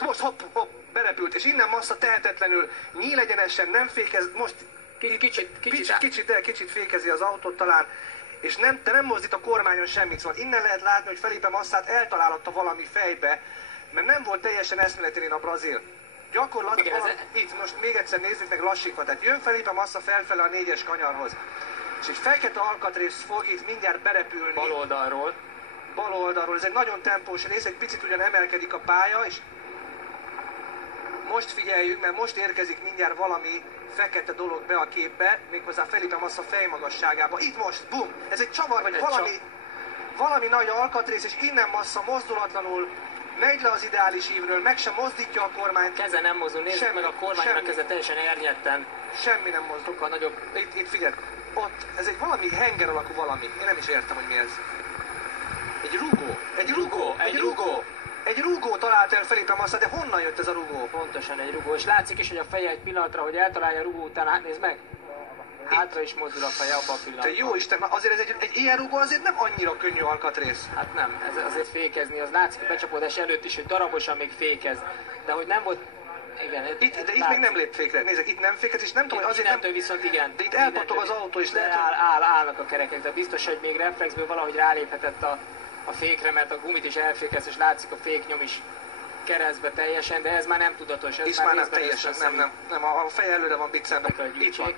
most hopp, berepült, és innen Massa tehetetlenül, nyílegyenesen, nem fékez, most kicsit fékezi az autót talán, és te nem mozdít a kormányon semmit, szóval innen lehet látni, hogy Felipe Massát eltalálhatta valami fejbe, mert nem volt teljesen eszméletlen a brazil. Gyakorlatilag itt most még egyszer nézzük meg lassítva, tehát jön Felipe Massa felfele a 4-es kanyarhoz, és egy fekete alkatrész fog itt mindjárt berepülni. Bal oldalról, ez egy nagyon tempós rész, egy picit ugyan emelkedik a pálya, és most figyeljük, mert most érkezik mindjárt valami fekete dolog be a képbe, méghozzá Felipe Massa fejmagasságába. Itt most, bum! Ez egy csavar, vagy valami nagy alkatrész, és innen Massa mozdulatlanul megy le az ideális ívről, meg sem mozdítja a kormányt. Keze nem mozdul, nézzük meg a kormánynak keze teljesen ernyetten. Semmi nem mozdul. Sokkal nagyobb. Itt figyelj, ott, ez egy valami henger alakú valami. Én nem is értem, hogy mi ez. Egy rugó talált el Felipe Massa, de honnan jött ez a rugó? Pontosan egy rugó, és látszik is, hogy a feje egy pillanatra, hogy eltalálja a rugó után, hát nézd meg! Hátra is mozdul a feje abban a pillanatban. Te jó Isten, azért ez egy ilyen rugó azért nem annyira könnyű alkatrész. Hát nem, ez azért fékezni, az látszik a becsapódás előtt is, hogy darabosan még fékez. De hogy nem volt... Igen, de itt még nem lép fékre. Nézzek, itt nem fékez, és nem tudom, hogy azért nem... viszont igen. De itt elpattog az autó, és lehet, állnak a kerekek, de biztos, hogy még reflexből valahogy ráléphetett a fékre, mert a gumit is elfékez, és látszik a féknyom is keresztbe teljesen, de ez már nem tudatos. Ez már nem teljesen, nem. A fej előre van biccenve. Itt van.